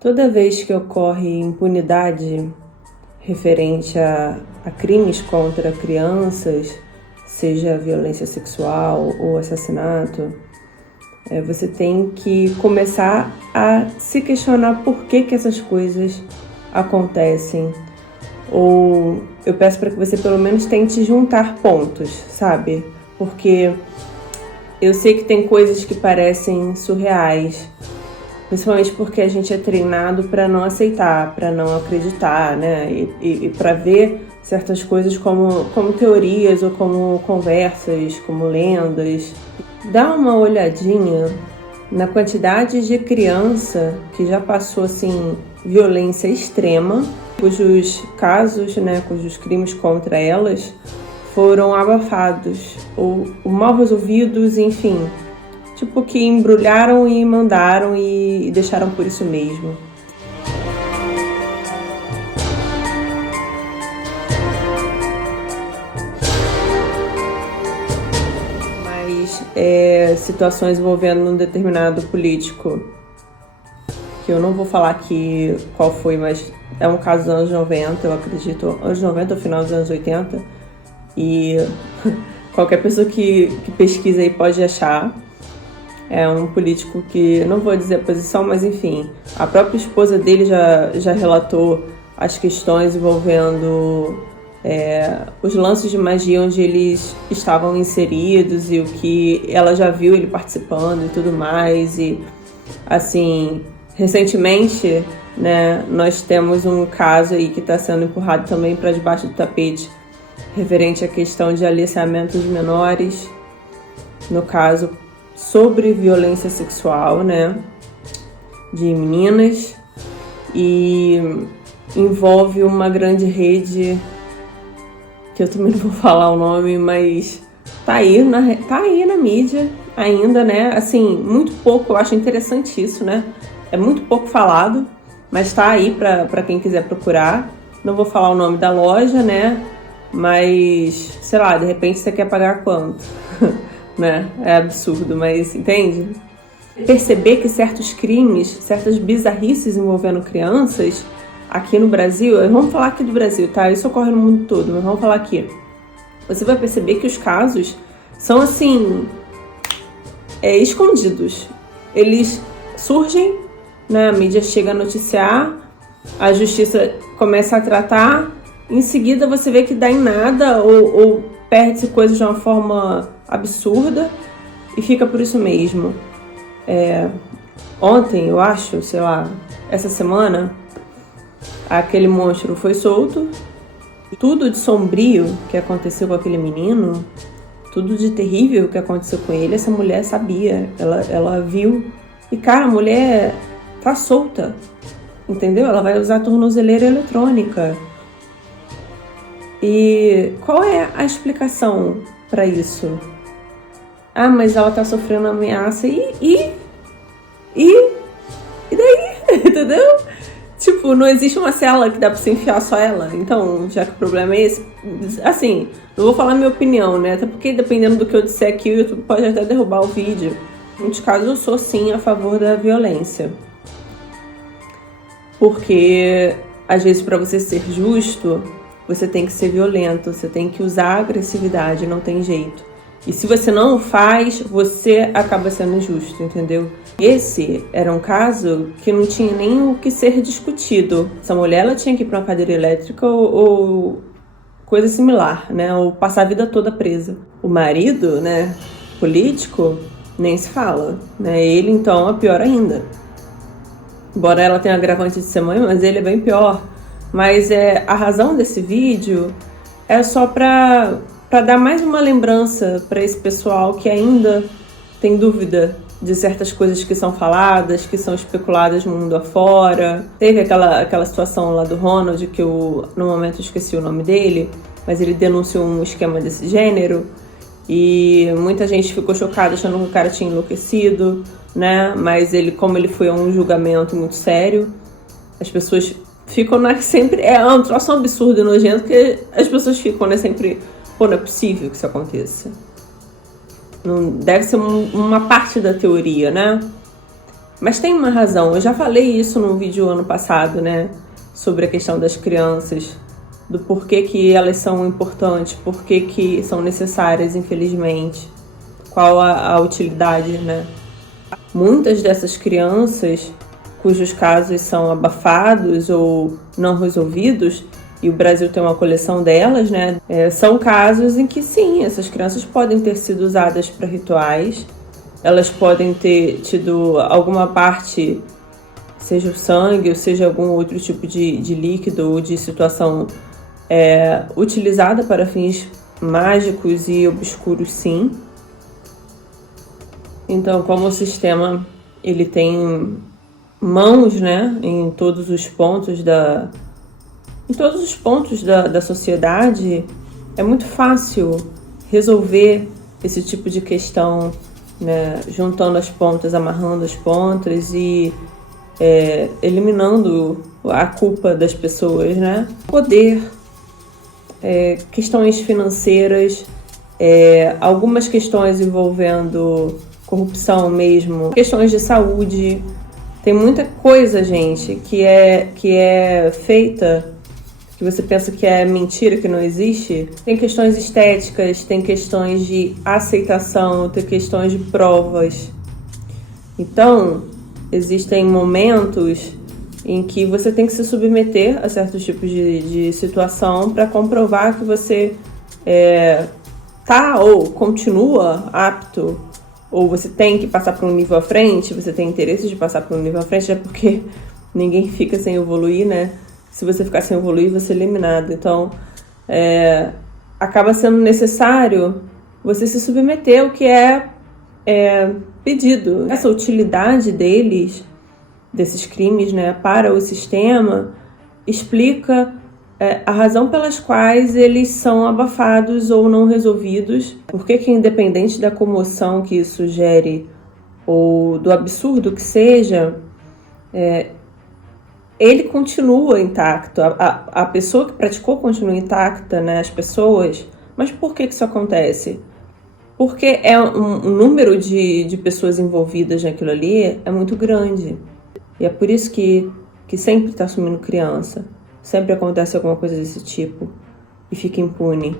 Toda vez que ocorre impunidade referente a crimes contra crianças, seja violência sexual ou assassinato, você tem que começar a se questionar por que essas coisas acontecem. Ou eu peço para que você pelo menos tente juntar pontos, sabe? Porque eu sei que tem coisas que parecem surreais, principalmente porque a gente é treinado para não aceitar, para não acreditar, né? E para ver certas coisas como teorias ou como conversas, como lendas. Dá uma olhadinha na quantidade de criança que já passou assim violência extrema, cujos casos, né, cujos crimes contra elas foram abafados ou mal resolvidos, enfim. Tipo que embrulharam e mandaram e deixaram por isso mesmo. Mas situações envolvendo um determinado político, que eu não vou falar aqui qual foi, mas é um caso dos anos 90, eu acredito, anos 90 ou final dos anos 80, e qualquer pessoa que pesquisa aí pode achar. É um político que, não vou dizer a posição, mas enfim, a própria esposa dele já relatou as questões envolvendo os lances de magia onde eles estavam inseridos e o que ela já viu ele participando e tudo mais. E, assim, recentemente, né, nós temos um caso aí que está sendo empurrado também para debaixo do tapete, referente à questão de aliciamento de menores, no caso sobre violência sexual, né, de meninas, e envolve uma grande rede, que eu também não vou falar o nome, mas tá aí na mídia ainda, né, assim, muito pouco, eu acho interessante isso, né, é muito pouco falado, mas tá aí pra quem quiser procurar. Não vou falar o nome da loja, né, mas, sei lá, de repente você quer pagar quanto? Né? É absurdo, mas entende? Perceber que certos crimes, certas bizarrices envolvendo crianças aqui no Brasil, vamos falar aqui do Brasil, tá? Isso ocorre no mundo todo, mas vamos falar aqui. Você vai perceber que os casos são assim, escondidos. Eles surgem, né? A mídia chega a noticiar, a justiça começa a tratar, em seguida você vê que dá em nada ou perde-se coisas de uma forma absurda e fica por isso mesmo. Ontem, eu acho, sei lá, essa semana, aquele monstro foi solto. Tudo de sombrio que aconteceu com aquele menino, tudo de terrível que aconteceu com ele, essa mulher sabia, ela viu. E cara, a mulher tá solta, entendeu? Ela vai usar a tornozeleira eletrônica. E qual é a explicação para isso? Ah, mas ela tá sofrendo ameaça e daí? Entendeu? Tipo, não existe uma cela que dá pra você enfiar só ela. Então, já que o problema é esse, assim, não vou falar minha opinião, né? Até porque dependendo do que eu disser aqui, o YouTube pode até derrubar o vídeo. Em muitos casos eu sou sim a favor da violência. Porque, às vezes, pra você ser justo, você tem que ser violento, você tem que usar agressividade, não tem jeito. E se você não o faz, você acaba sendo injusto, entendeu? Esse era um caso que não tinha nem o que ser discutido. Essa mulher, ela tinha que ir para uma cadeira elétrica ou coisa similar, né? Ou passar a vida toda presa. O marido, né, político, nem se fala, né? Ele, então, é pior ainda. Embora ela tenha agravante de ser mãe, mas ele é bem pior. Mas a razão desse vídeo é só para dar mais uma lembrança para esse pessoal que ainda tem dúvida de certas coisas que são faladas, que são especuladas no mundo afora. Teve aquela situação lá do Ronald, que eu, no momento, esqueci o nome dele, mas ele denunciou um esquema desse gênero, e muita gente ficou chocada achando que o cara tinha enlouquecido, né? Mas como ele foi a um julgamento muito sério, as pessoas ficam sempre... É um troço absurdo e nojento que as pessoas ficam, né, sempre... Pô, não é possível que isso aconteça. Não, deve ser uma parte da teoria, né? Mas tem uma razão, eu já falei isso num vídeo ano passado, né? Sobre a questão das crianças, do porquê que elas são importantes, porquê que são necessárias, infelizmente. Qual a utilidade, né? Muitas dessas crianças, cujos casos são abafados ou não resolvidos, e o Brasil tem uma coleção delas, né? São casos em que sim, essas crianças podem ter sido usadas para rituais, elas podem ter tido alguma parte, seja o sangue ou seja algum outro tipo de líquido ou de situação utilizada para fins mágicos e obscuros, sim. Então, como o sistema ele tem mãos, né, em todos os pontos da sociedade, é muito fácil resolver esse tipo de questão, né, juntando as pontas, amarrando as pontas e eliminando a culpa das pessoas, né? Poder, questões financeiras, algumas questões envolvendo corrupção mesmo, questões de saúde. Tem muita coisa, gente, que é feita, que você pensa que é mentira, que não existe. Tem questões estéticas, tem questões de aceitação, tem questões de provas. Então, existem momentos em que você tem que se submeter a certos tipos de situação para comprovar que você tá ou continua apto, ou você tem que passar para um nível à frente, você tem interesse de passar para um nível à frente, é porque ninguém fica sem evoluir, né? Se você ficar sem evoluir, você é eliminado. Então, acaba sendo necessário você se submeter ao que é pedido. Essa utilidade desses crimes, né, para o sistema, explica a razão pelas quais eles são abafados ou não resolvidos. Por que independente da comoção que isso gere ou do absurdo que seja, ele continua intacto, a pessoa que praticou continua intacta, né, as pessoas. Mas por que isso acontece? Porque um número de pessoas envolvidas naquilo ali é muito grande. E é por isso que sempre está assumindo criança. Sempre acontece alguma coisa desse tipo e fica impune.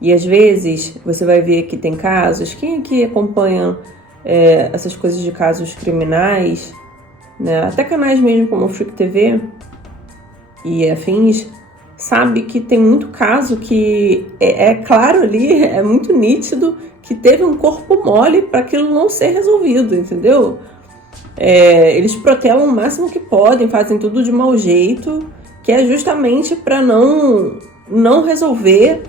E às vezes você vai ver que tem casos, quem aqui acompanha essas coisas de casos criminais, né? Até canais mesmo como o Freak TV e afins, sabe que tem muito caso que é claro ali, é muito nítido que teve um corpo mole para aquilo não ser resolvido, entendeu? Eles protelam o máximo que podem, fazem tudo de mau jeito, que é justamente para não resolver,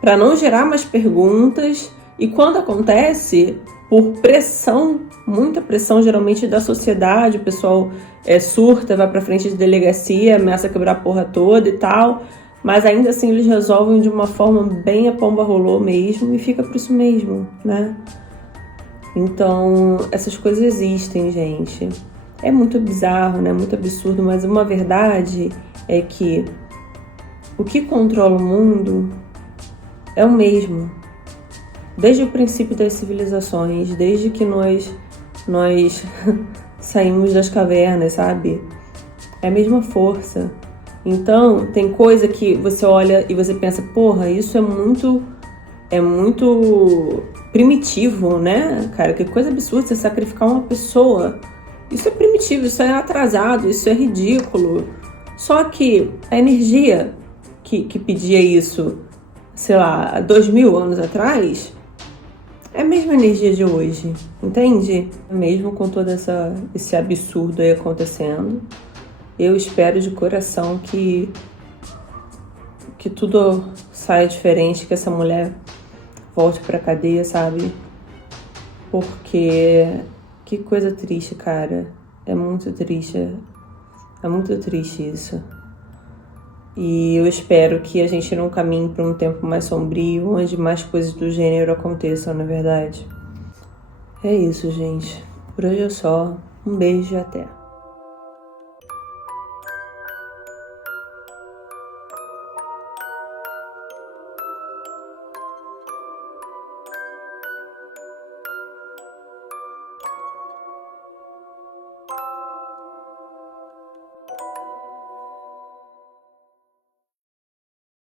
para não gerar mais perguntas. E quando acontece, por pressão, muita pressão geralmente da sociedade, o pessoal surta, vai para frente de delegacia, ameaça quebrar a porra toda e tal, mas ainda assim eles resolvem de uma forma bem a pomba rolou mesmo e fica por isso mesmo, né? Então, essas coisas existem, gente. É muito bizarro, né? Muito absurdo, mas uma verdade é que o que controla o mundo é o mesmo. Desde o princípio das civilizações, desde que nós saímos das cavernas, sabe? É a mesma força. Então, tem coisa que você olha e você pensa, porra, isso é muito primitivo, né? Cara, que coisa absurda você sacrificar uma pessoa. Isso é primitivo, isso é atrasado, isso é ridículo. Só que a energia que pedia isso, sei lá, há 2000 anos atrás, é a mesma energia de hoje, entende? Mesmo com todo esse absurdo aí acontecendo, eu espero de coração que tudo saia diferente, que essa mulher volte pra cadeia, sabe? Porque que coisa triste, cara. É muito triste. É muito triste isso. E eu espero que a gente não caminhe para um tempo mais sombrio, onde mais coisas do gênero aconteçam, na verdade. É isso, gente. Por hoje é só. Um beijo e até.